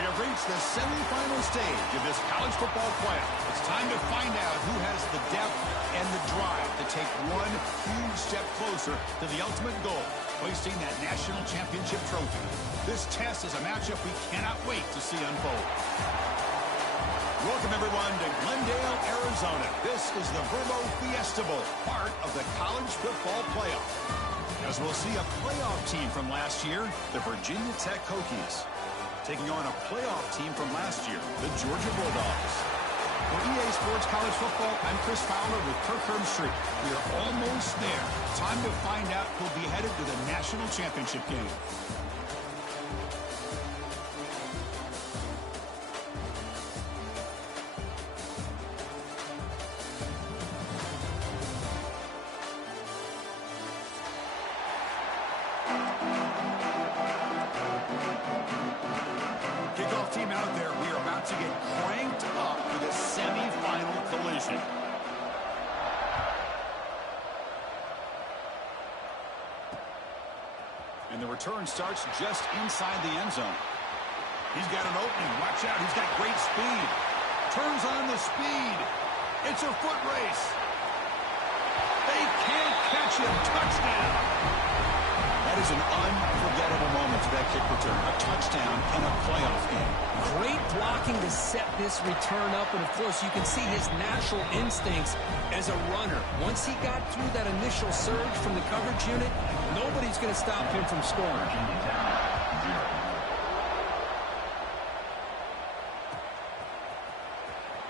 We have reached the semifinal stage of this college football playoff. It's time to find out who has the depth and the drive to take one huge step closer to the ultimate goal, hoisting that national championship trophy. This test is a matchup we cannot wait to see unfold. Welcome, everyone, to Glendale, Arizona. This is the Verbo Fiesta Bowl, part of the college football playoff. As we'll see a playoff team from last year, the Virginia Tech Hokies, taking on a playoff team from last year, the Georgia Bulldogs. For EA Sports College Football, I'm Chris Fowler with Kirk Herbstreit. We are almost there. Time to find out who'll be headed to the national championship game. Team out there, we are about to get cranked up for the semifinal collision. And the return starts just inside the end zone. He's got an opening. Watch out. He's got great speed. Turns on the speed. It's a foot race. They can't catch him. Touchdown. That is an unforgettable moment for that kick return. A touchdown in a playoff game. Great blocking to set this return up, and of course you can see his natural instincts as a runner. Once he got through that initial surge from the coverage unit, nobody's going to stop him from scoring.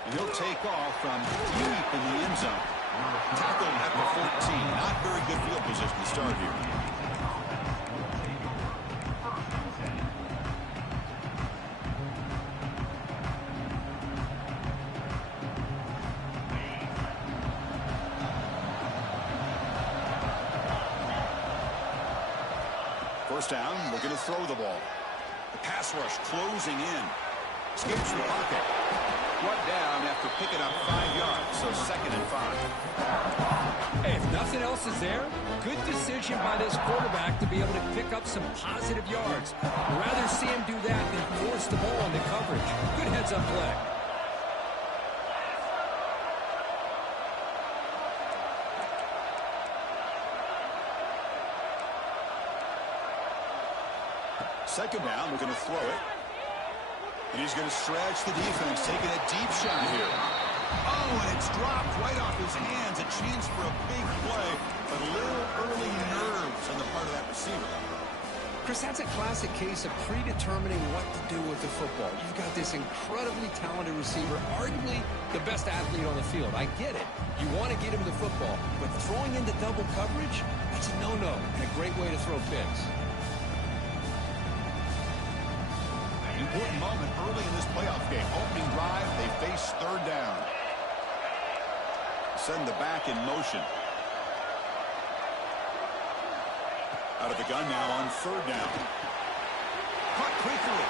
And he'll take off from deep in the end zone. Tackled at the 14. Not very good field position to start here. First down, we're going to throw the ball. The pass rush closing in. Escapes the pocket. Brought down after picking up 5 yards, so 2nd and 5. Hey, if nothing else is there, good decision by this quarterback to be able to pick up some positive yards. I'd rather see him do that than force the ball into coverage. Good heads-up play. Second down, we're going to throw it. And he's going to stretch the defense, taking a deep shot here. Oh, and it's dropped right off his hands. A chance for a big play, but a little early nerves on the part of that receiver. Chris, that's a classic case of predetermining what to do with the football. You've got this incredibly talented receiver, arguably the best athlete on the field. I get it. You want to get him the football, but throwing into double coverage, that's a no-no and a great way to throw picks. Important moment early in this playoff game. Opening drive, they face third down. Send the back in motion. Out of the gun now on third down. Caught quickly.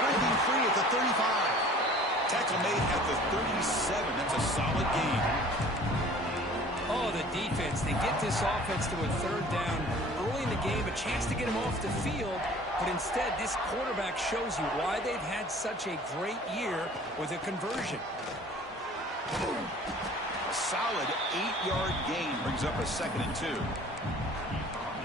Breaking free at the 35. Tackle made at the 37. That's a solid gain. Oh, the defense. They get this offense to a third down early in the game, a chance to get him off the field, but instead this quarterback shows you why they've had such a great year with a conversion. A solid 8-yard gain brings up a 2nd and 2.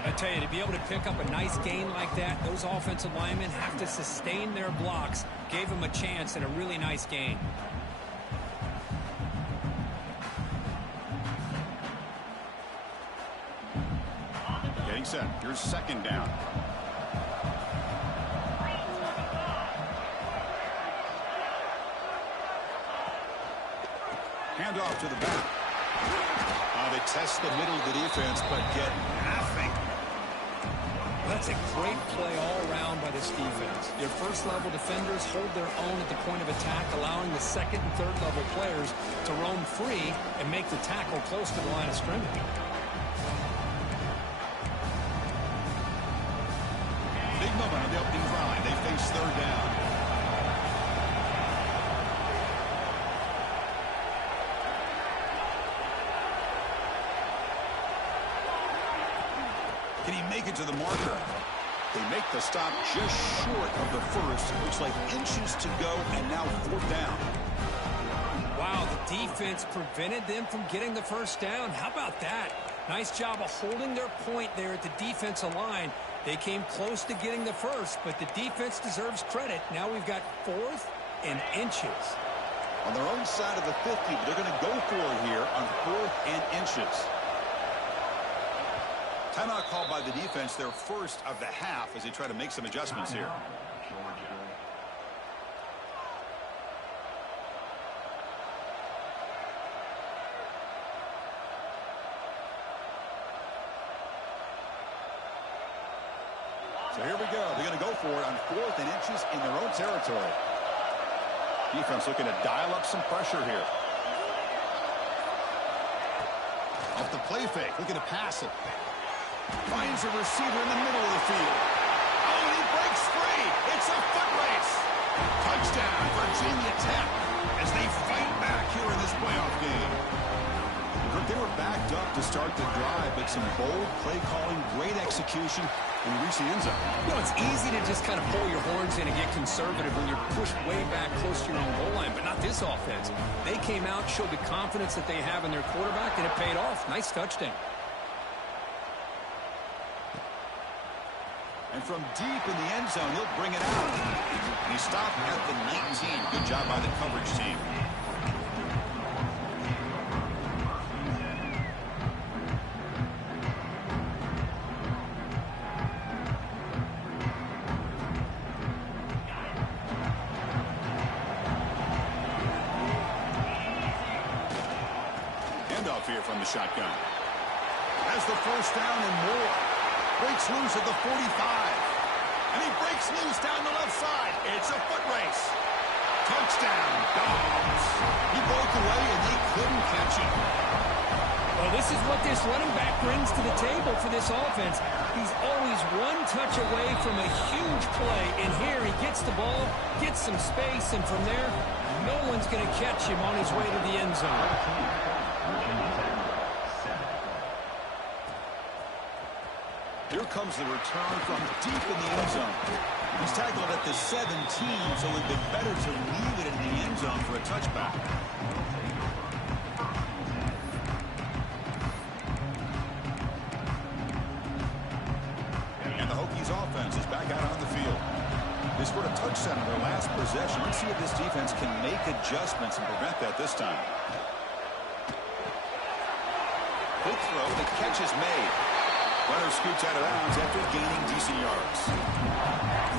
I tell you, to be able to pick up a nice gain like that, those offensive linemen have to sustain their blocks. Gave them a chance and a really nice gain. Getting set. Here's second down. Hand off to the back. They test the middle of the defense, but get nothing. That's a great play all around by this defense. Your first-level defenders hold their own at the point of attack, allowing the second and third-level players to roam free and make the tackle close to the line of scrimmage. Big moment on the opening drive. They face third down. Can he make it to the marker? They make the stop just short of the first. Looks like inches to go, and now 4th down. Wow, the defense prevented them from getting the first down. How about that? Nice job of holding their point there at the defensive line. They came close to getting the first, but the defense deserves credit. Now we've got 4th and inches. On their own side of the 50, but they're going to go for it here on 4th and inches. Timeout called by the defense, their first of the half, as they try to make some adjustments here. So here we go. They're going to go for it on 4th and inches in their own territory. Defense looking to dial up some pressure here. Off the play fake, looking to pass it. Finds a receiver in the middle of the field. Oh, and he breaks free. It's a foot race. Touchdown, Virginia Tech, as they fight back here in this playoff game. They were backed up to start the drive, but some bold play calling, great execution, and reach the end zone. You know, it's easy to just kind of pull your horns in and get conservative when you're pushed way back close to your own goal line, but not this offense. They came out, showed the confidence that they have in their quarterback, and it paid off. Nice touchdown. And from deep in the end zone, he'll bring it out. He stopped at the 19. Good job by the coverage team. Here from the shotgun. Has the first down and more. Breaks loose at the 45. And he breaks loose down the left side. It's a foot race. Touchdown, Dogs. He broke away and they couldn't catch him. Well, this is what this running back brings to the table for this offense. He's always one touch away from a huge play. And here he gets the ball, gets some space, and from there, no one's going to catch him on his way to the end zone. Here comes the return from deep in the end zone. He's tackled at the 17, so it would be better to leave it in the end zone for a touchback. And the Hokies offense is back out on the field. They scored a touchdown in their last possession. Let's see if this defense can make adjustments and prevent that this time. Quick throw, the catch is made. Runner scoots out of bounds after gaining decent yards.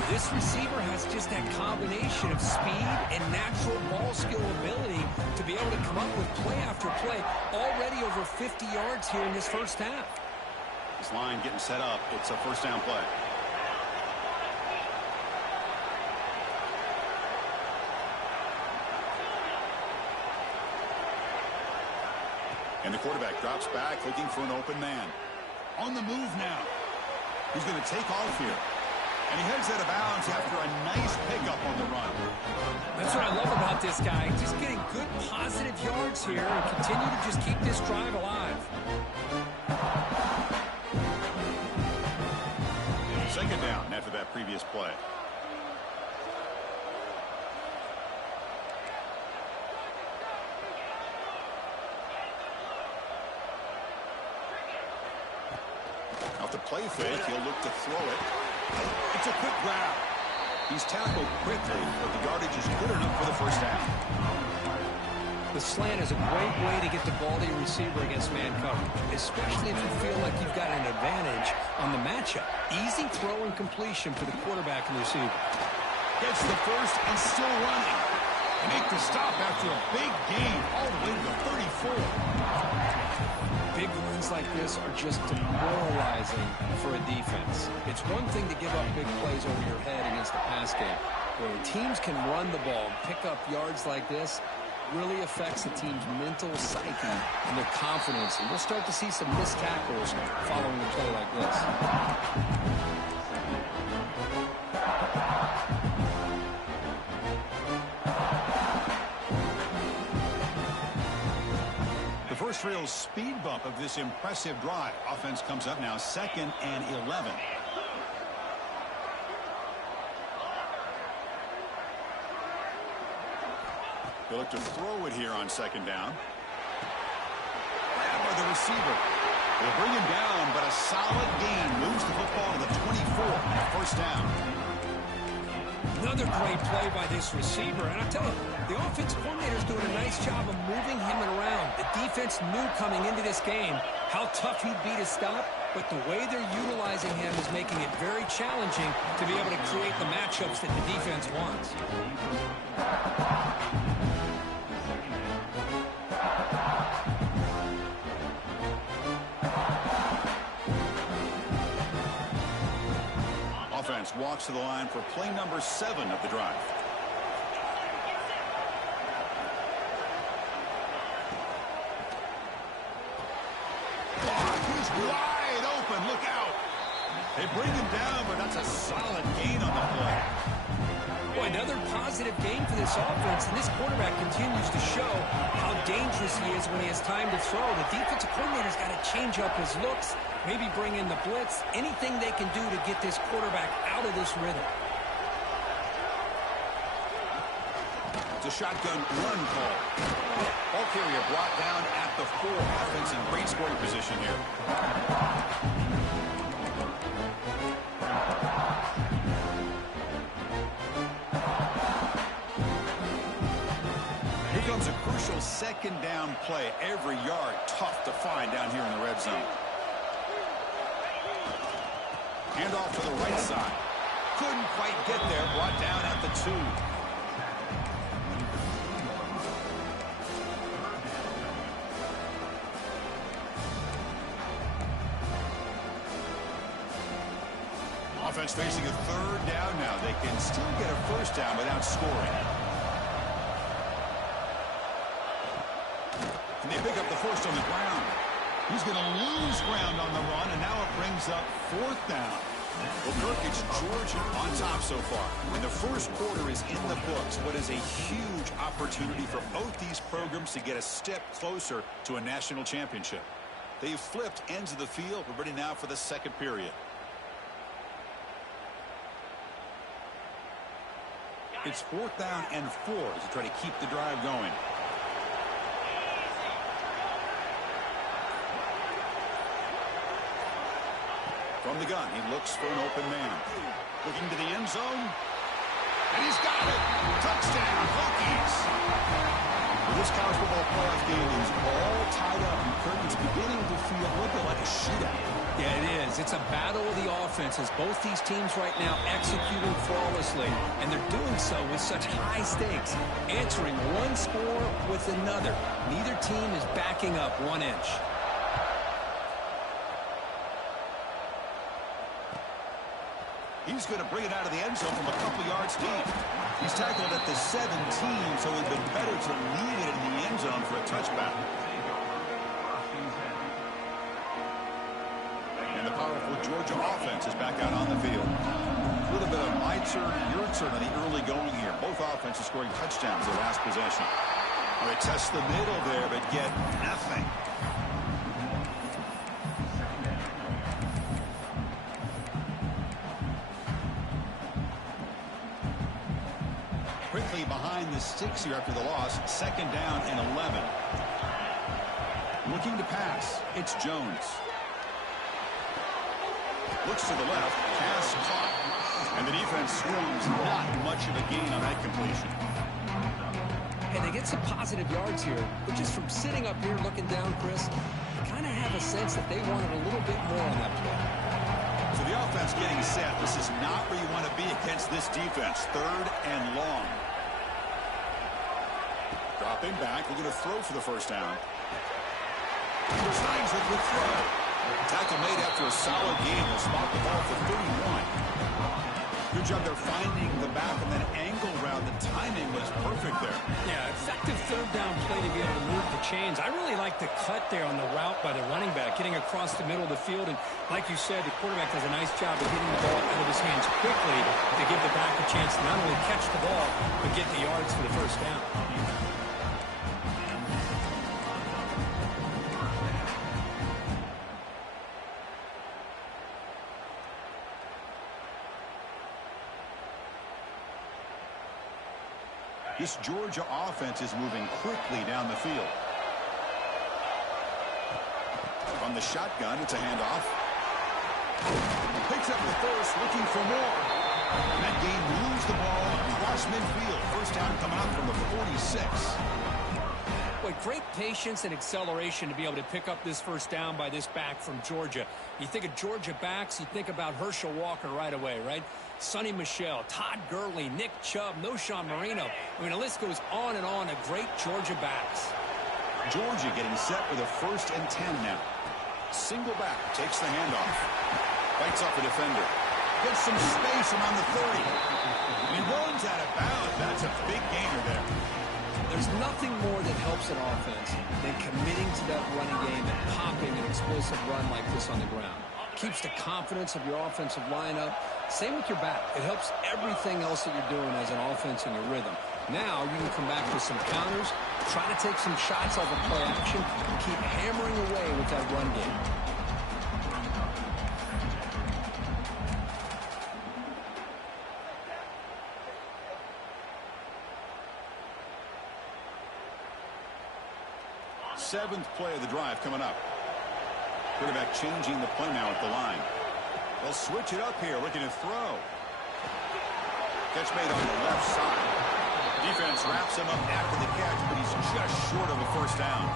This receiver has just that combination of speed and natural ball skill ability to be able to come up with play after play. Already over 50 yards here in this first half. This line getting set up. It's a first down play. And the quarterback drops back looking for an open man. On the move now. He's going to take off here. And he heads out of bounds after a nice pickup on the run. That's what I love about this guy. Just getting good positive yards here and continue to just keep this drive alive. Second down after that previous play. The play fake, he'll look to throw it. It's a quick grab. He's tackled quickly, but the yardage is good enough for the first down. The slant is a great way to get the ball to your receiver against man coverage, especially if you feel like you've got an advantage on the matchup. Easy throw and completion for the quarterback and receiver. Gets the first and still running. They make the stop after a big gain all the way to the 34. Big runs like this are just demoralizing for a defense. It's one thing to give up big plays over your head against the pass game. When teams can run the ball and pick up yards like this, really affects the team's mental psyche and their confidence. And we'll start to see some missed tackles following a play like this. The first real speed bump of this impressive drive. Offense comes up now, 2nd and 11. They look to throw it here on second down. Grabbed by the receiver. They'll bring him down, but a solid gain moves the football to the 24. First down. Another great play by this receiver. And I tell you, the offensive coordinator's doing a nice job of moving him around. The defense knew coming into this game how tough he'd be to stop, but the way they're utilizing him is making it very challenging to be able to create the matchups that the defense wants. Offense walks to the line for play number 7 of the drive. He's wide open. Look out. They bring him down, but that's a solid gain on the play. Boy, another positive game for this offense, and this quarterback continues to show how dangerous he is when he has time to throw. The defensive coordinator's got to change up his looks, maybe bring in the blitz, anything they can do to get this quarterback out of this rhythm. It's a shotgun run call. Ball carrier brought down at the 4. Offense in great scoring position here. Here comes a crucial second down play. Every yard tough to find down here in the red zone. Handoff to the right side. Couldn't quite get there. Brought down at the 2. Offense facing a third down now. They can still get a first down without scoring. And they pick up the first on the ground. He's going to lose ground on the run, and now it brings up 4th down. Well, Kirk, it's Georgia on top so far. When the first quarter is in the books, what is a huge opportunity for both these programs to get a step closer to a national championship. They've flipped ends of the field. We're ready now for the second period. It's 4th down and 4 to try to keep the drive going. From the gun, he looks for an open man. Looking to the end zone. And he's got it. Touchdown, Hokies. Well, this college football playoff game is all tied up. And it's beginning to feel a little bit like a shootout. Yeah, it is. It's a battle of the offenses. Both these teams right now executing flawlessly, and they're doing so with such high stakes, answering one score with another. Neither team is backing up 1 inch. He's going to bring it out of the end zone from a couple yards deep. He's tackled at the 17, so it would have been better to leave it in the end zone for a touchback. And the powerful Georgia offense is back out on the field. A little bit of my turn, your turn on the early going here. Both offenses scoring touchdowns their last possession. Well, they test the middle there, but get nothing. Quickly behind the 6 here after the loss. 2nd down and 11. Looking to pass. It's Jones. Looks to the left. Pass caught. And the defense swarms. Not much of a gain on that completion. And they get some positive yards here. But just from sitting up here looking down, Chris, I kind of have a sense that they wanted a little bit more on that play. So the offense getting set. This is not where you want to be against this defense. 3rd and long. Dropping back. Looking to throw for the first down. Signs with the throw. Tackle made after a solid game. Will spot the ball for 31. Good job there finding the back and then angle route. The timing was perfect there. Yeah, effective 3rd down play to be able to move the chains. I really like the cut there on the route by the running back, getting across the middle of the field. And like you said, the quarterback does a nice job of getting the ball out of his hands quickly to give the back a chance to not only catch the ball, but get the yards for the first down. This Georgia offense is moving quickly down the field. From the shotgun, it's a handoff. Picks up the first, looking for more. And that game moves the ball across midfield. First down coming up from the 46. Boy, great patience and acceleration to be able to pick up this first down by this back from Georgia. You think of Georgia backs, you think about Herschel Walker right away, right? Sonny Michel, Todd Gurley, Nick Chubb, Noshawn Marino. I mean, the list goes on and on of great Georgia backs. Georgia getting set with a 1st and 10 now. Single back, takes the handoff. Fights off a defender. Gets some space around the 30. And he runs out of bounds. That's a big gainer there. There's nothing more that helps an offense than committing to that running game and popping an explosive run like this on the ground. Keeps the confidence of your offensive lineup. Same with your back. It helps everything else that you're doing as an offense in your rhythm. Now you can come back with some counters, try to take some shots off of play action, and keep hammering away with that run game. Seventh play of the drive coming up. Quarterback changing the play now at the line. They'll switch it up here, looking to throw. Catch made on the left side. Defense wraps him up after the catch, but he's just short of a first down.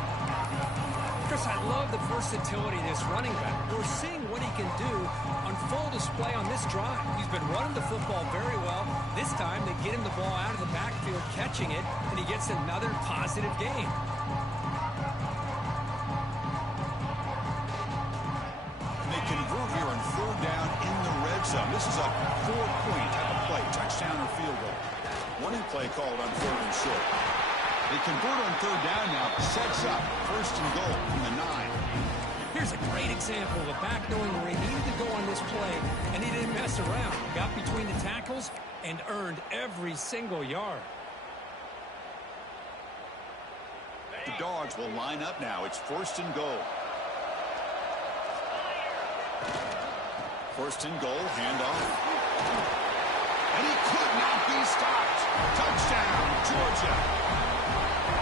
Chris, I love the versatility of this running back. We're seeing what he can do on full display on this drive. He's been running the football very well. This time they get him the ball out of the backfield, catching it, and he gets another positive gain. Convert here on 3rd down in the red zone. This is a 4-point type of play, touchdown or field goal. Warning play called on 3rd and short. They convert on 3rd down now. Sets up 1st and goal from the 9. Here's a great example of a back knowing where he needed to go on this play, and he didn't mess around. Got between the tackles and earned every single yard. The Dogs will line up now. It's 1st and goal. 1st and goal, handoff. And he could not be stopped. Touchdown, Georgia.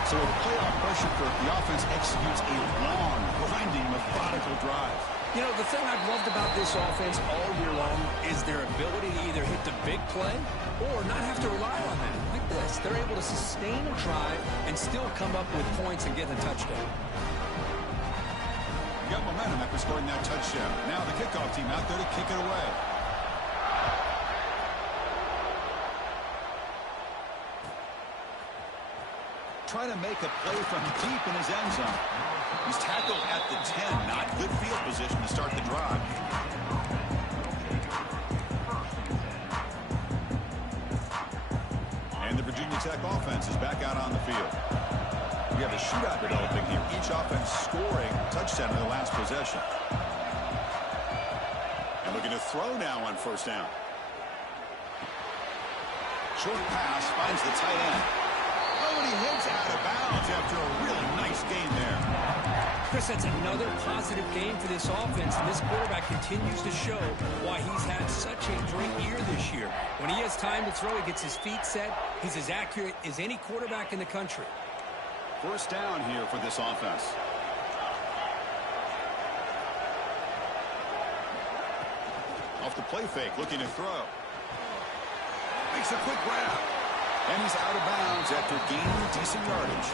So with playoff pressure, Kirk, the offense executes a long, grinding, methodical drive. You know, the thing I've loved about this offense all year long is their ability to either hit the big play or not have to rely on that. Like this, they're able to sustain a drive and still come up with points and get a touchdown. Got momentum after scoring that touchdown. Now the kickoff team out there to kick it away. Trying to make a play from deep in his end zone. He's tackled at the 10. Not good field position to start the drive. And the Virginia Tech offense is back out on the field. We have a shootout developing here. Each offense scoring a touchdown in the last possession. And looking to throw now on 1st down. Short pass finds the tight end. Oh, and he hits out of bounds after a really nice game there. Chris, that's another positive game for this offense, and this quarterback continues to show why he's had such a great year this year. When he has time to throw, he gets his feet set. He's as accurate as any quarterback in the country. 1st down here for this offense. Off the play fake, looking to throw. Makes a quick grab. And he's out of bounds after gaining decent yardage.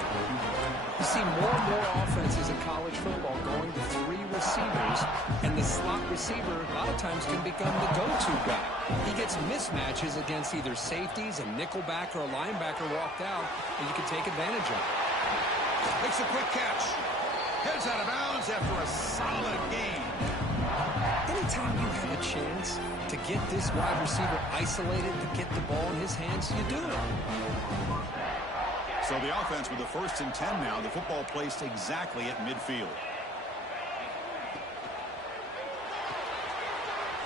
You see more and more offenses in college football going to 3 receivers, and the slot receiver a lot of times can become the go-to guy. He gets mismatches against either safeties, a nickelback, or a linebacker walked out, and you can take advantage of it. Makes a quick catch. Heads out of bounds after a solid game. Anytime you have a chance to get this wide receiver isolated, to get the ball in his hands, you do it. So the offense with a 1st and 10 now. The football placed exactly at midfield.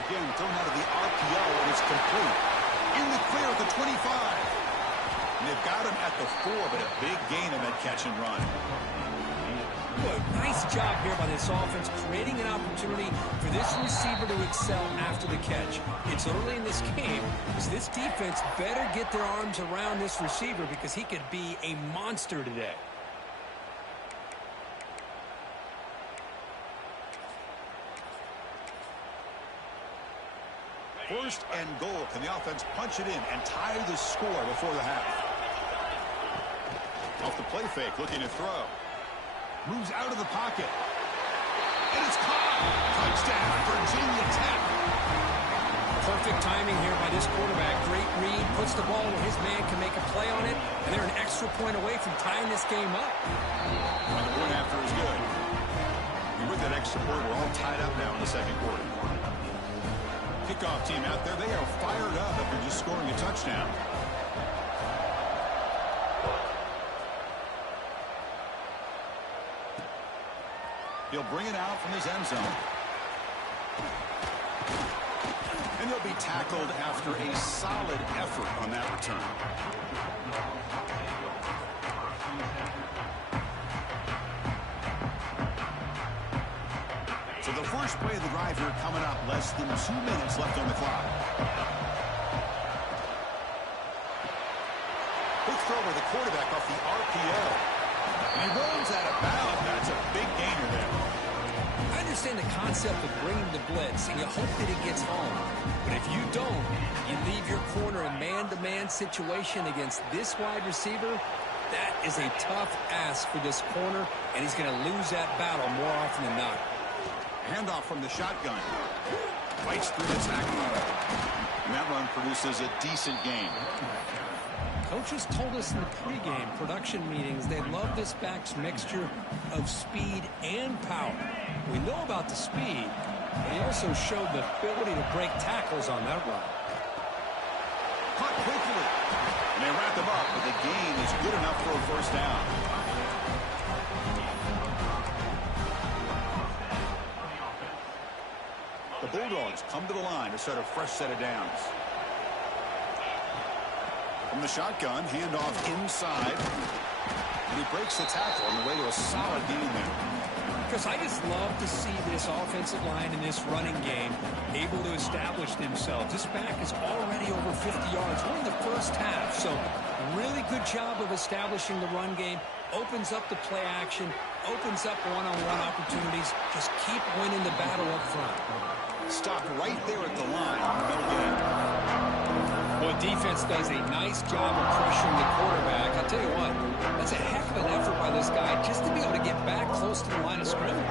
Again, thrown out of the RPO, and it's complete. In the clear at the 25. And they've got him at the 4, but a big gain on that catch and run. Boy, nice nice job here by this offense, creating an opportunity for this receiver to excel after the catch. It's early in this game, as this defense better get their arms around this receiver because he could be a monster today. First and goal. Can the offense punch it in and tie the score before the half? Off the play fake, looking to throw. Moves out of the pocket. And it's caught. Touchdown, Virginia Tech. Perfect timing here by this quarterback. Great read. Puts the ball where his man can make a play on it. And they're an extra point away from tying this game up. And the point after is good. And with that extra point, we're all tied up now in the second quarter. Kickoff team out there, they are fired up after just scoring a touchdown. He'll bring it out from his end zone. And he'll be tackled after a solid effort on that return. So the first play of the drive here coming up, less than 2 minutes left on the clock. Quick throw with the quarterback off the RPO. And he rolls out of bounds. That's a big gainer there. I understand the concept of bringing the blitz, and you hope that it gets home. But if you don't, you leave your corner in man-to-man situation against this wide receiver. That is a tough ask for this corner, and he's going to lose that battle more often than not. Handoff from the shotgun. Fights through the tackle. And that run produces a decent gain. Coaches told us in the pregame production meetings they love this back's mixture of speed and power. We know about the speed, but he also showed the ability to break tackles on that run. Caught quickly. And they wrap him up, but the gain is good enough for a first down. The Bulldogs come to the line to start a fresh set of downs. From the shotgun, handoff inside. And he breaks the tackle on the way to a solid gain there. Because I just love to see this offensive line in this running game able to establish themselves. This back is already over 50 yards. We're in the first half, so really good job of establishing the run game. Opens up the play action, opens up one-on-one opportunities. Just keep winning the battle up front. Stopped right there at the line. No gain. Boy, defense does a nice job of pressuring the quarterback. I'll tell you what, that's a heck of an effort by this guy just to be able to get back close to the line of scrimmage.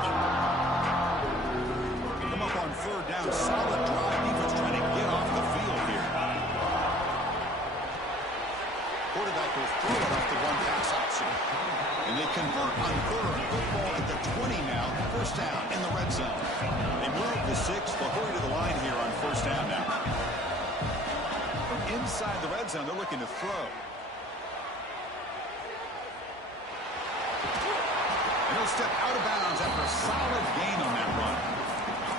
Come up on third down. Solid drive. Defense trying to get off the field here. Quarterback will throw it off the one pass option. And they convert on third. Football at the 20 now. First down in the red zone. They move the 6. They'll hurry to the line here on first down now. From inside the red zone, they're looking to throw. And he'll step out of bounds after a solid gain on that run.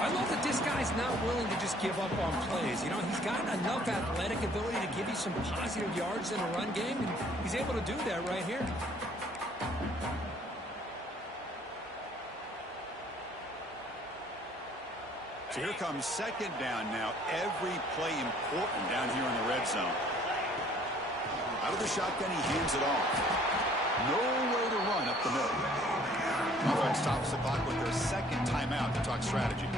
I love that this guy's not willing to just give up on plays. You know, he's got enough athletic ability to give you some positive yards in a run game, and he's able to do that right here. So here comes second down now. Every play important down here in the red zone. Out of the shotgun, he hands it off. Nowhere to run up the middle. Offense stops the clock with their second timeout to talk strategy.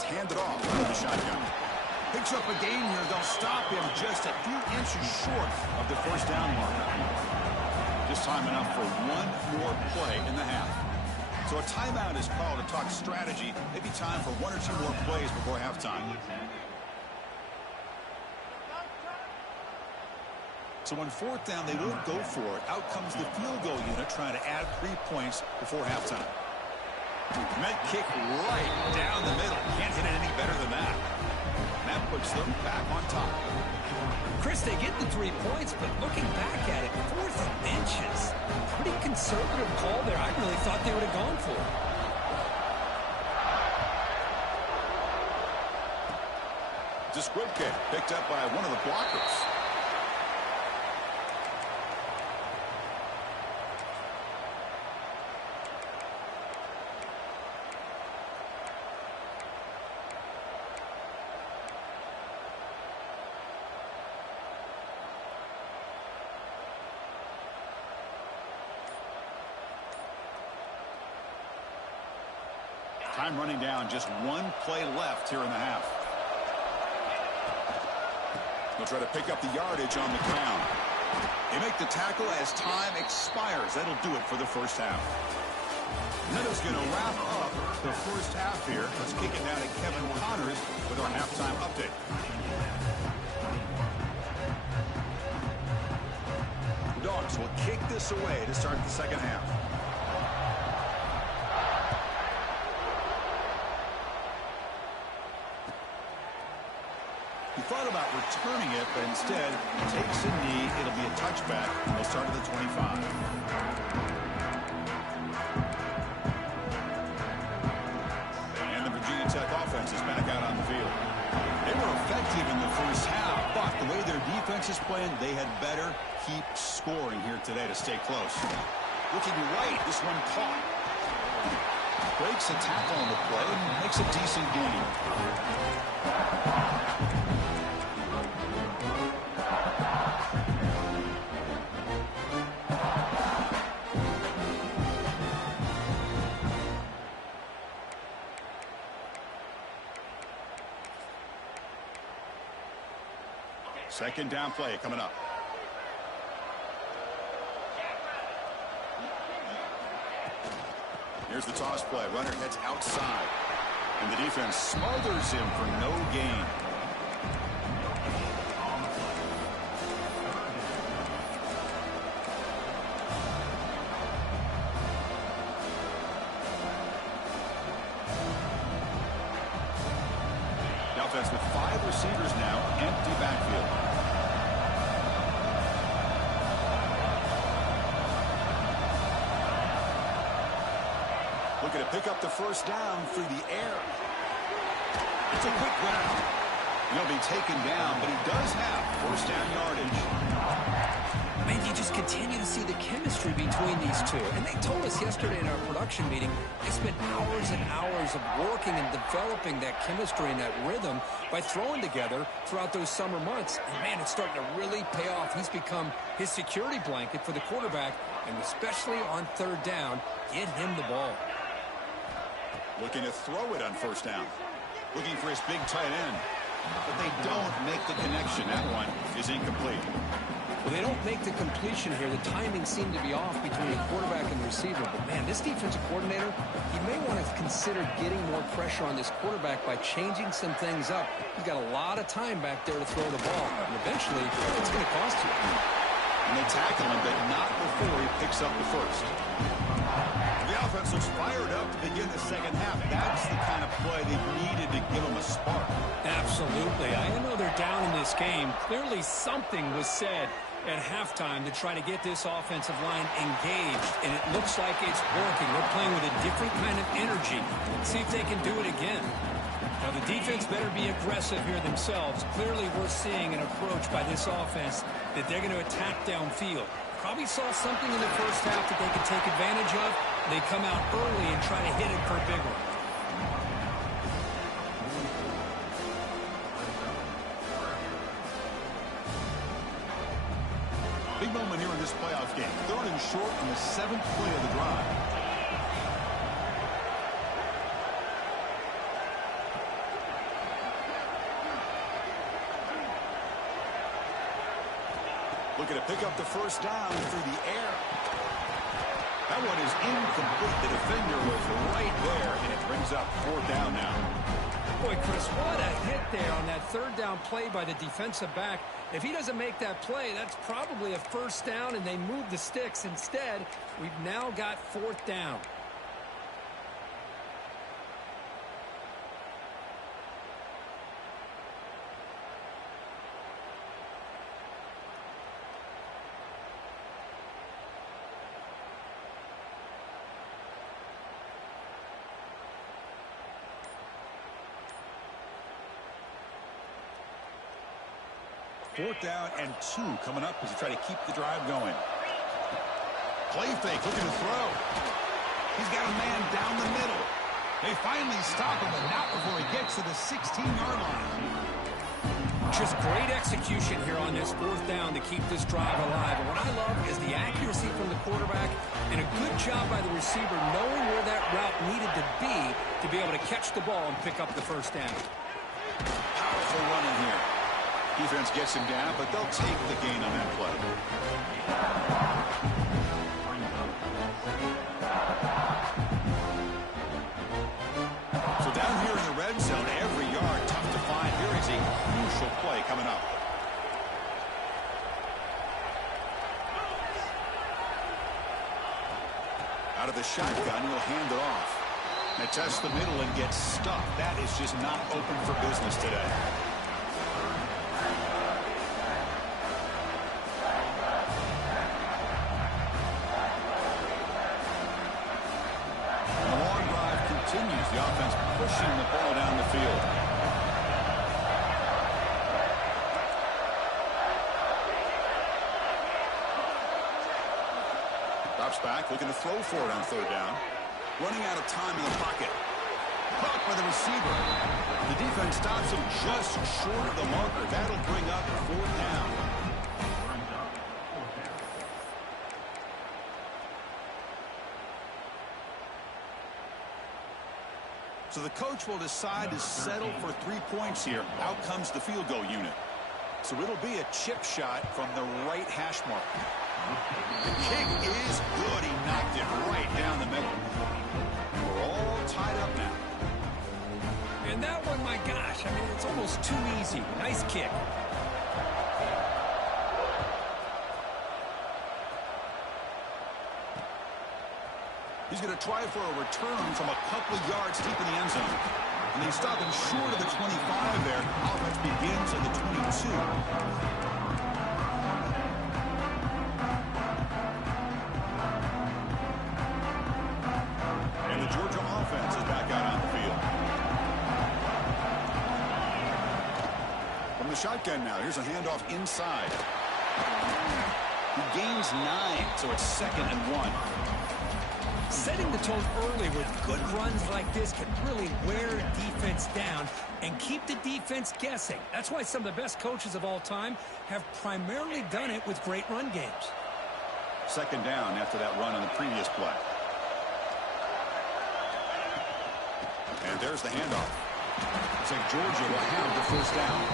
Handed off with the shotgun. Picks up a gain here. They'll stop him just a few inches short of the first down marker. Just time enough for one more play in the half. So a timeout is called to talk strategy. Maybe time for one or two more plays before halftime. So on fourth down, they won't go for it. Out comes the field goal unit trying to add 3 points before halftime. Med kick right down the middle. Can't hit it any better than that. And that puts them back on top. Chris, they get the 3 points, but looking back at it, 4th and inches. Pretty conservative call there. I really thought they would have gone for it. It's a squib kick picked up by one of the blockers. Time running down, just 1 play left here in the half. They'll try to pick up the yardage on the ground. They make the tackle as time expires. That'll do it for the first half. And that is going to wrap up the first half here. Let's kick it down to Kevin Connors with our halftime update. The Dogs will kick this away to start the second half. He thought about returning it, but instead takes a knee. It'll be a touchback. They'll start at the 25. And the Virginia Tech offense is back out on the field. They were effective in the first half, but the way their defense is playing, they had better keep scoring here today to stay close. Looking right, this one caught. Breaks a tackle on the play and makes a decent gain. Second down play coming up. Here's the toss play. Runner heads outside. And the defense smothers him for no gain. The offense with 5 receivers now. Empty backfield. Looking to pick up the first down through the air. It's a quick route. He'll be taken down, but he does have first down yardage. Man, you just continue to see the chemistry between these two. And they told us yesterday in our production meeting, they spent hours and hours of working and developing that chemistry and that rhythm by throwing together throughout those summer months. And, man, it's starting to really pay off. He's become his security blanket for the quarterback, and especially on third down, get him the ball. Looking to throw it on first down. Looking for his big tight end. But they don't make the connection. That one is incomplete. Well, they don't make the completion here. The timing seemed to be off between the quarterback and the receiver. But, man, this defensive coordinator, he may want to consider getting more pressure on this quarterback by changing some things up. He's got a lot of time back there to throw the ball. And eventually, it's going to cost you. And they tackle him, but not before he picks up the first. The offense looks fired up to begin the second half. That's the kind of play they needed to give them a spark. Absolutely. I know they're down in this game. Clearly something was said at halftime to try to get this offensive line engaged, and it looks like it's working. They're playing with a different kind of energy. Let's see if they can do it again. Now, the defense better be aggressive here themselves. Clearly, we're seeing an approach by this offense that they're going to attack downfield. Probably saw something in the first half that they could take advantage of. They come out early and try to hit it for a big one. Big moment here in this playoff game. Third and short on the 7th play of the drive. Looking to pick up the first down through the air. That one is incomplete. The defender was right there, and it brings up 4th down now. Boy, Chris, what a hit there on that third down play by the defensive back. If he doesn't make that play, that's probably a first down, and they move the sticks. Instead, we've now got 4th down. 4th down and 2 coming up as you try to keep the drive going. Play fake, looking to throw. He's got a man down the middle. They finally stop him, but not before he gets to the 16-yard line. Just great execution here on this 4th down to keep this drive alive. And what I love is the accuracy from the quarterback and a good job by the receiver knowing where that route needed to be able to catch the ball and pick up the 1st down. Powerful running here. Defense gets him down, but they'll take the gain on that play. So down here in the red zone, every yard tough to find. Here is a crucial play coming up. Out of the shotgun, he'll hand it off. They test the middle and get stuffed. That is just not open for business today. The long drive continues. The offense pushing the ball down the field. Drops back, looking to throw for it on 3rd down. Running out of time in the pocket. Caught by the receiver. The defense stops him just short of the marker. That'll bring up 4th down. So the coach will decide to settle for 3 points here. Out comes the field goal unit. So it'll be a chip shot from the right hash mark. The kick is good. He knocked it right down the middle. We're all tied up now. And that one, my gosh, I mean, it's almost too easy. Nice kick. He's going to try for a return from a couple of yards deep in the end zone. And they stop him short of the 25 there. Offense begins at the 22. Shotgun now. Here's a handoff inside. He gains 9, so it's 2nd and 1. Setting the tone early with good runs like this can really wear a defense down and keep the defense guessing. That's why some of the best coaches of all time have primarily done it with great run games. 2nd down after that run on the previous play. And there's the handoff. Looks like Georgia will have the 1st down.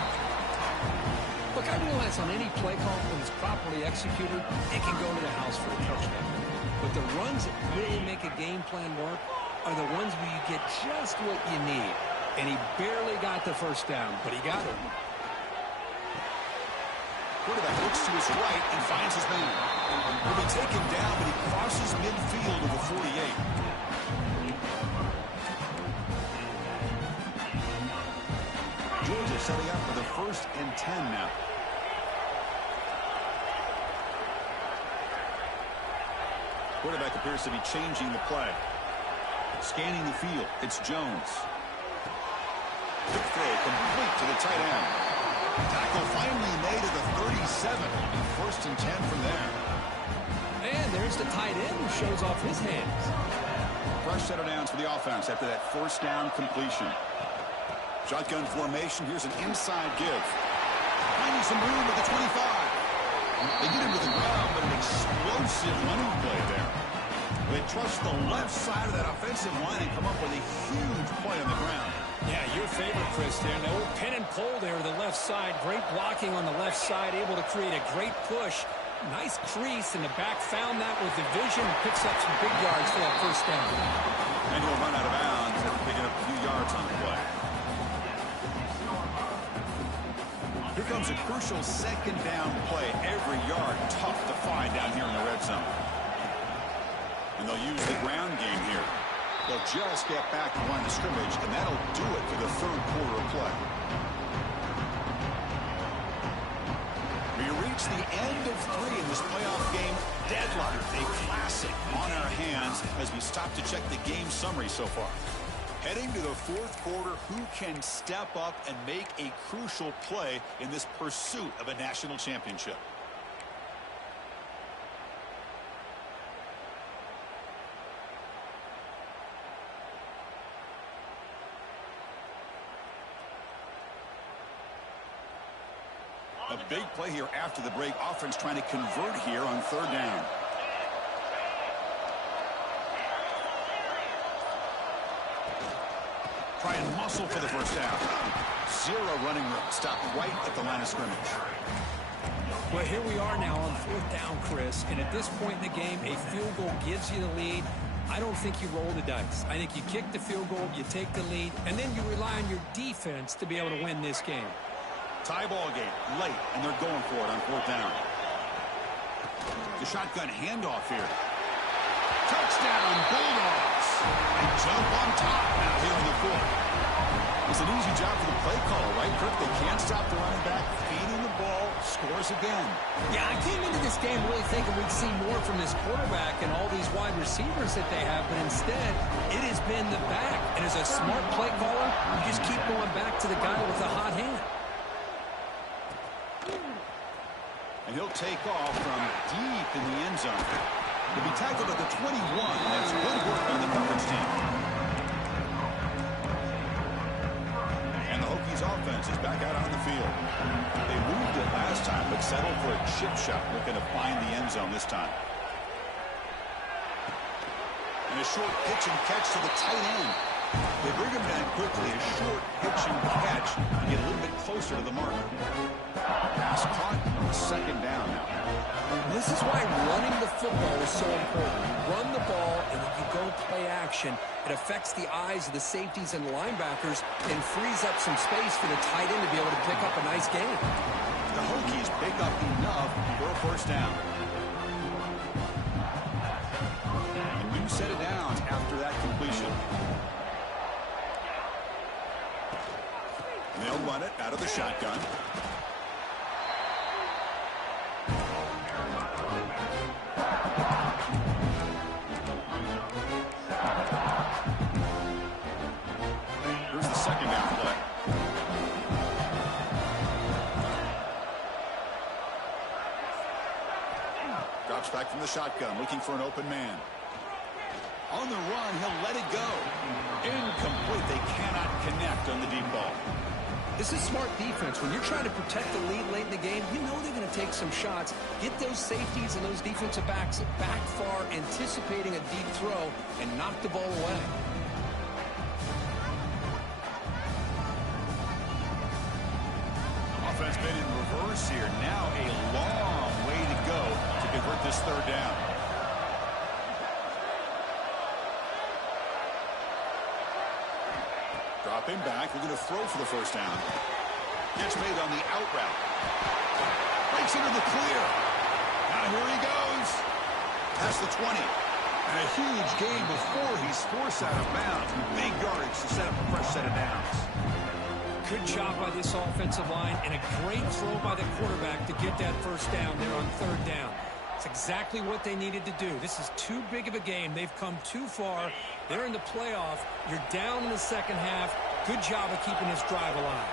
Look, I realize on any play call, when it's properly executed, it can go to the house for a touchdown. But the runs that really make a game plan work are the ones where you get just what you need. And he barely got the 1st down, but he got it. Quarterback looks to his right and finds his man. He'll be taken down, but he crosses midfield of the 48. Georgia setting up for the 1st and 10 now. Quarterback appears to be changing the play. Scanning the field. It's Jones. Quick throw complete to the tight end. Tackle finally made at the 37. 1st and 10 from there. And there's the tight end who shows off his hands. Fresh set of downs for the offense after that 1st down completion. Shotgun formation. Here's an inside give. Finding some room at the 25. They get him to the ground, but an explosive running play there. They trust the left side of that offensive line and come up with a huge play on the ground. Yeah, your favorite, Chris, there. The old pin and pull there to the left side. Great blocking on the left side, able to create a great push. Nice crease in the back. Found that with the vision. Picks up some big yards for that 1st down. And he'll run out of bounds after picking up a few yards on the play. Here comes a crucial 2nd down play. Every yard tough to find down here in the red zone. And they'll use the ground game here. They'll just get back to line of scrimmage, and that'll do it for the 3rd quarter of play. We reach the end of 3 in this playoff game. Deadline, a classic on our hands as we stop to check the game summary so far. Heading to the fourth quarter, who can step up and make a crucial play in this pursuit of a national championship? A big play here after the break. Offense trying to convert here on third down. Try and muscle for the first down. Zero running room. Stop right at the line of scrimmage. Well, here we are now on fourth down, Chris. And at this point in the game, a field goal gives you the lead. I don't think you roll the dice. I think you kick the field goal, you take the lead, and then you rely on your defense to be able to win this game. Tie ball game late, and they're going for it on fourth down. The shotgun handoff here. Touchdown, Bulldogs. They jump on top now here in the fourth. It's an easy job for the play caller, right, Kirk? They can't stop the running back, feeding the ball, scores again. Yeah, I came into this game really thinking we'd see more from this quarterback and all these wide receivers that they have, but instead, it has been the back. And as a smart play caller, you just keep going back to the guy with the hot hand. And he'll take off from deep in the end zone. He'll be tackled at the 21. That's good work on the coverage team. And the Hokies offense is back out on the field. They moved it last time, but settled for a chip shot, looking to find the end zone this time. And a short pitch and catch to the tight end. They bring him down quickly. A short pitch and catch to get a little bit closer to the marker. Pass caught, second down now. This is why running the football is so important. You run the ball, and when you go play action, it affects the eyes of the safeties and linebackers and frees up some space for the tight end to be able to pick up a nice gain. The Hokies pick up enough for a first down. A new set of downs after that completion. And they'll run it out of the shotgun. Here's the second down play. Drops back from the shotgun, looking for an open man. On the run, he'll let it go. Incomplete. They cannot connect on the deep ball. This is smart defense. When you're trying to protect the lead late in the game, you know they're going to take some shots. Get those safeties and those defensive backs back far, anticipating a deep throw, and knock the ball away. Offense been in reverse here. Now a long way to go to convert this third down. Dropping back, looking to throw for the first down. Gets made on the out route. Breaks into the clear. Now here he goes. Past the 20. And a huge gain before he's forced out of bounds. Big yardage to set up a fresh set of downs. Good job by this offensive line and a great throw by the quarterback to get that first down there on third down. It's exactly what they needed to do. This is too big of a game. They've come too far. They're in the playoff. You're down in the second half. Good job of keeping this drive alive.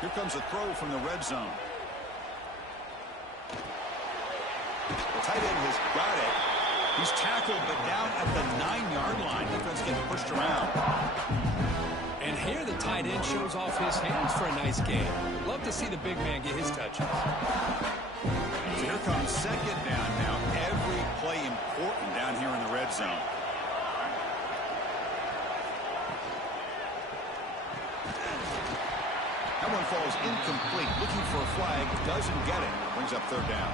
Here comes a throw from the red zone. The tight end has got it. He's tackled, but down at the 9-yard line. Defense getting pushed around. And here the tight end shows off his hands for a nice game. Love to see the big man get his touches. So here comes second down now. Every play important down here in the red zone. That one falls incomplete. Looking for a flag. Doesn't get it. Brings up third down.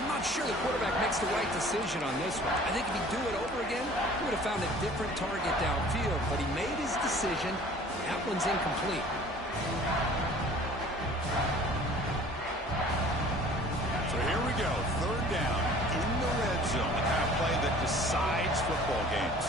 I'm not sure the quarterback makes the right decision on this one. I think if he'd do it over again, he would have found a different target downfield. But he made his decision. That one's incomplete. So here we go. Third down in the red zone. The kind of play that decides football games.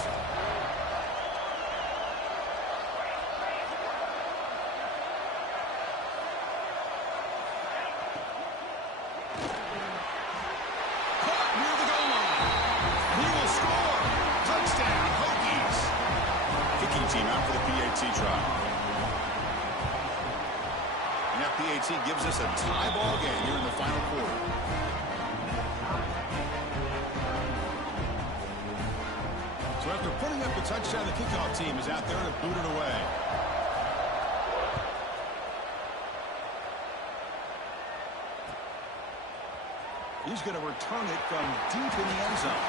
team out for the PAT try. And that PAT gives us a tie ball game here in the final quarter. So after putting up a touchdown, the kickoff team is out there to boot it away. He's going to return it from deep in the end zone.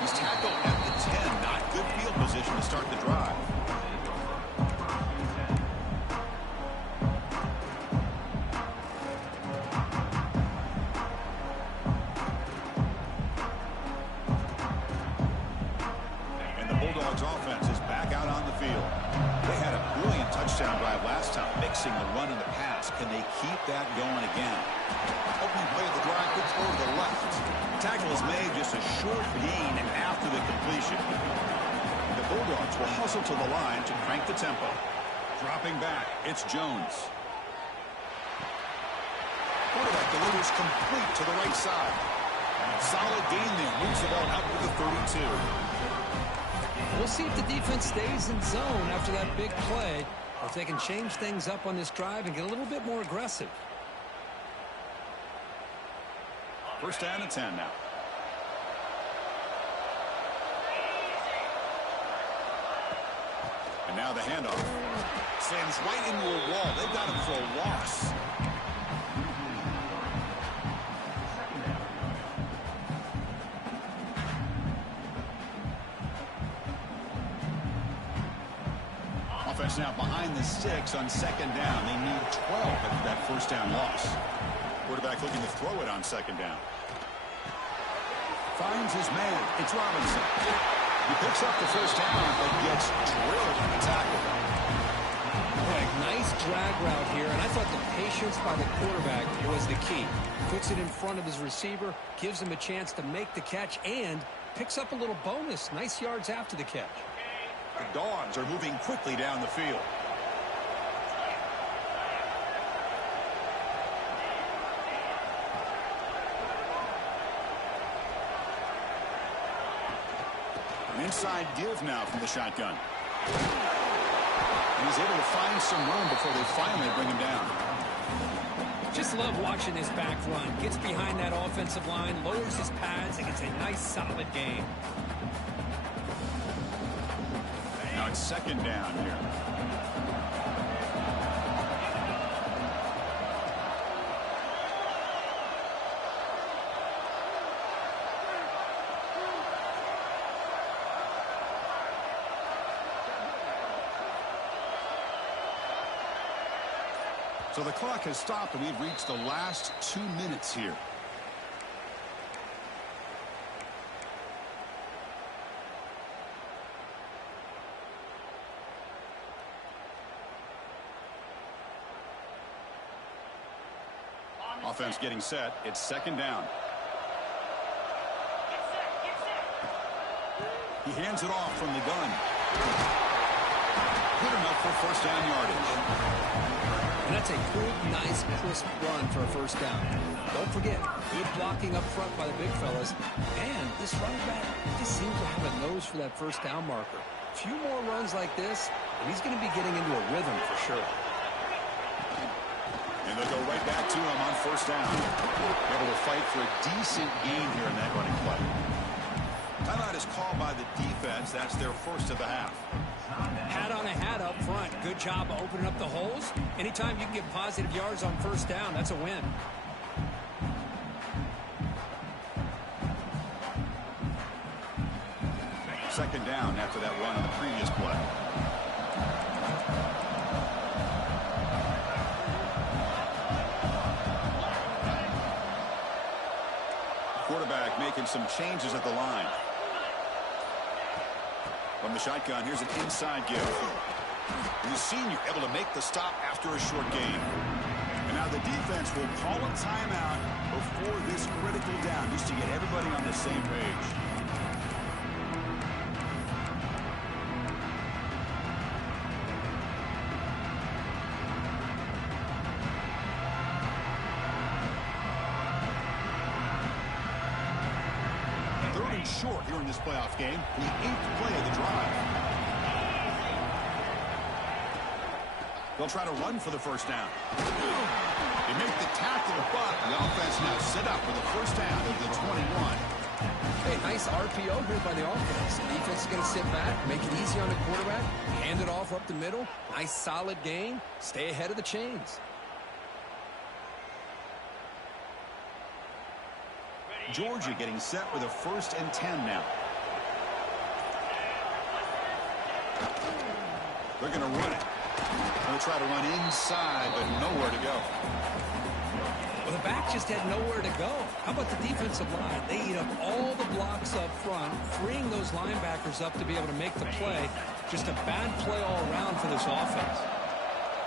He's tackled at the 10. Not good field position to start the drive. And the Bulldogs offense is back out on the field. They had a brilliant touchdown drive last time, mixing the run and the pass. Can they keep that going again? Opening play of the drive, quick throw to the left. Tackle is made, just a short gain after the completion. The Bulldogs will hustle to the line to crank the tempo. Dropping back, it's Jones. Quarterback delivers complete to the right side. Solid gain there, moves the ball out to the 32. We'll see if the defense stays in zone after that big play, or if they can change things up on this drive and get a little bit more aggressive. First down and 10 now. And now the handoff. Slams right into a wall. They've got him for a loss. Offense now behind the 6 on second down. They need 12 after that first down loss. Quarterback looking to throw it on second down. Finds his man. It's Robinson. He picks up the first down, but gets drilled in the tackle. Right, nice drag route here, and I thought the patience by the quarterback was the key. Puts it in front of his receiver, gives him a chance to make the catch, and picks up a little bonus. Nice yards after the catch. The Dogs are moving quickly down the field. An inside give now from the shotgun. And he's able to find some room before they finally bring him down. Just love watching this back run. Gets behind that offensive line, lowers his pads, and gets a nice solid gain. Now it's second down here. So the clock has stopped, and we've reached the last 2 minutes here. Offense getting set. It's second down. He hands it off from the gun. Good enough for first down yardage. And that's a good, nice, crisp run for a first down. Don't forget, good blocking up front by the big fellas. And this running back just seems to have a nose for that first down marker. A few more runs like this, and he's going to be getting into a rhythm for sure. And they'll go right back to him on first down. Able to fight for a decent gain here in that running play. Timeout is called by the defense. That's their first of the half. Hat on a hat up front. Good job of opening up the holes. Anytime you can get positive yards on first down, that's a win. Second down after that run on the previous play. Quarterback making some changes at the line. From the shotgun, here's an inside give. And the senior able to make the stop after a short gain. And now the defense will call a timeout before this critical down, just to get everybody on the same page. Short here in this playoff game, the 8th play of the drive. They'll try to run for the first down. They make the tackle, but the offense now set up for the first down of the 21. Hey, nice RPO here by the offense. Defense is going to sit back, make it easy on the quarterback, hand it off up the middle. Nice solid gain. Stay ahead of the chains. Georgia getting set with a 1st and 10 now. They're going to run it. They'll try to run inside, but nowhere to go. Well, the back just had nowhere to go. How about the defensive line? They eat up all the blocks up front, freeing those linebackers up to be able to make the play. Just a bad play all around for this offense.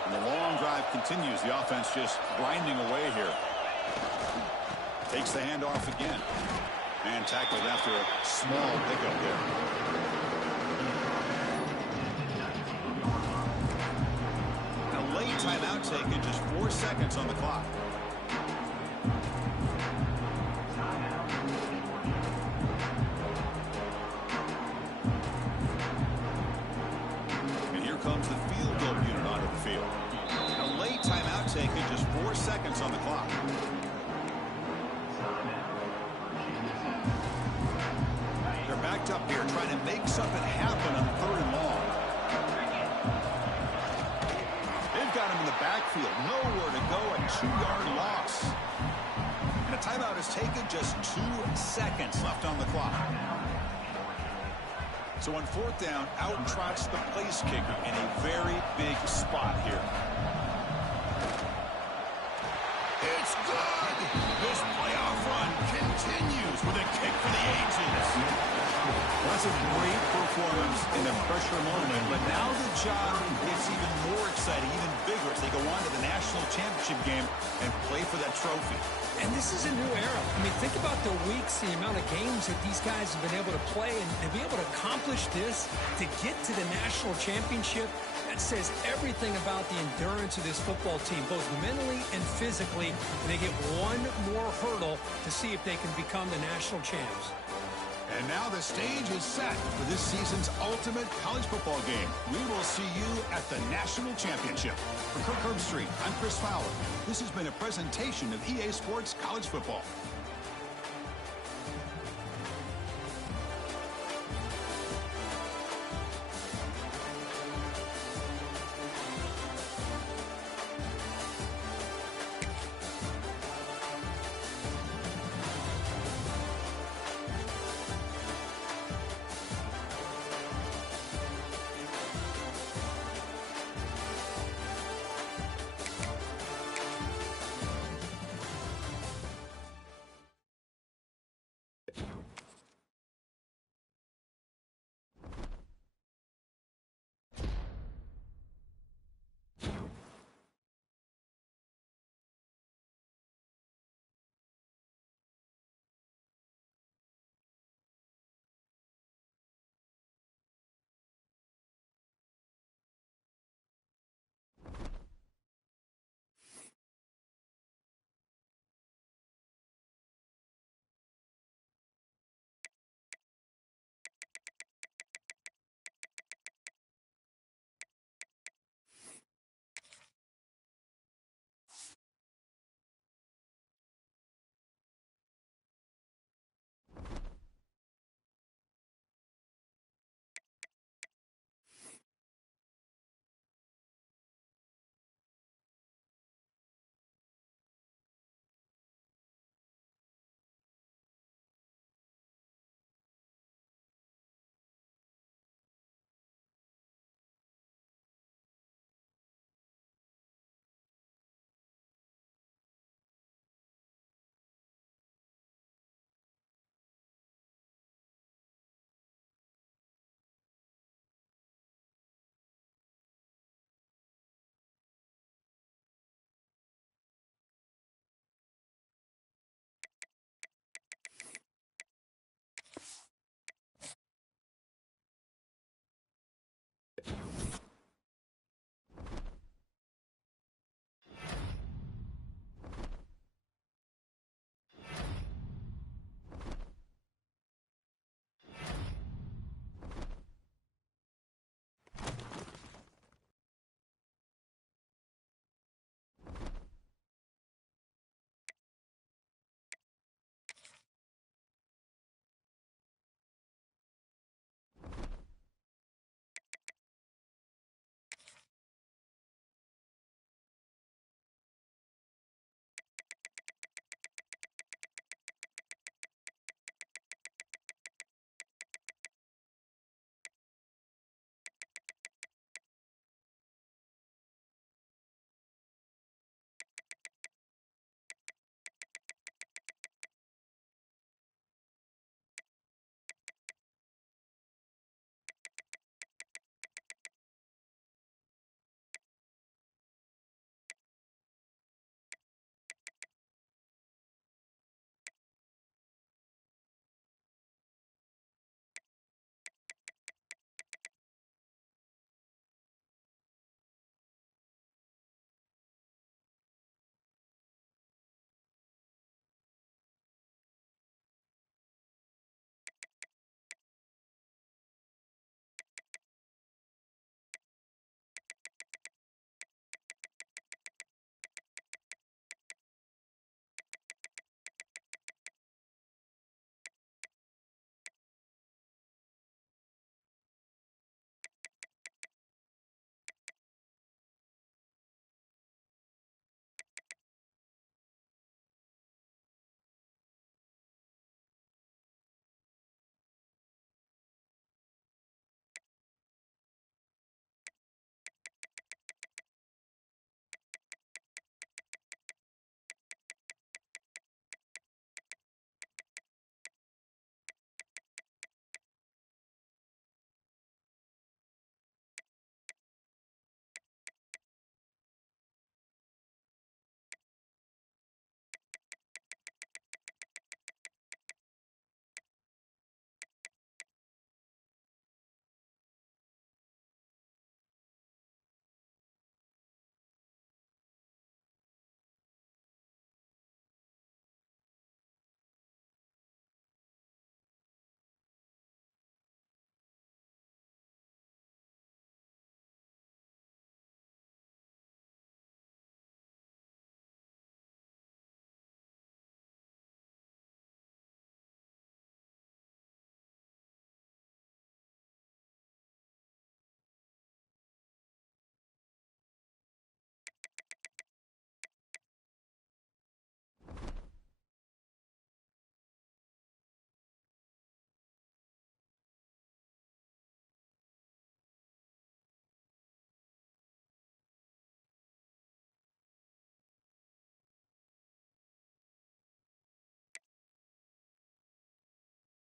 And the long drive continues. The offense just grinding away here. Takes the handoff again. And tackled after a small pickup there. A late timeout taken, just 4 seconds on the clock. And here comes the field goal unit onto the field. A late timeout taken, just 4 seconds on the clock. They're backed up here trying to make something happen on 3rd and long. They've got him in the backfield. Nowhere to go. A 2-yard loss. And a timeout is taken. Just 2 seconds left on the clock. So on 4th down, out trots the place kicker in a very big spot here. It's good. This playoff run continues with a kick for the ages. Well, that's a great performance in a pressure moment, but now the job gets even more exciting, even bigger as they go on to the national championship game and play for that trophy. And this is a new era. I mean, think about the weeks, the amount of games that these guys have been able to play, and to be able to accomplish this, to get to the national championship, that says everything about the endurance of this football team, both mentally and physically. And they get one more hurdle to see if they can become the national champs. And now the stage is set for this season's ultimate college football game. We will see you at the national championship. For Kirk Herbstreit, I'm Chris Fowler. This has been a presentation of EA Sports College Football.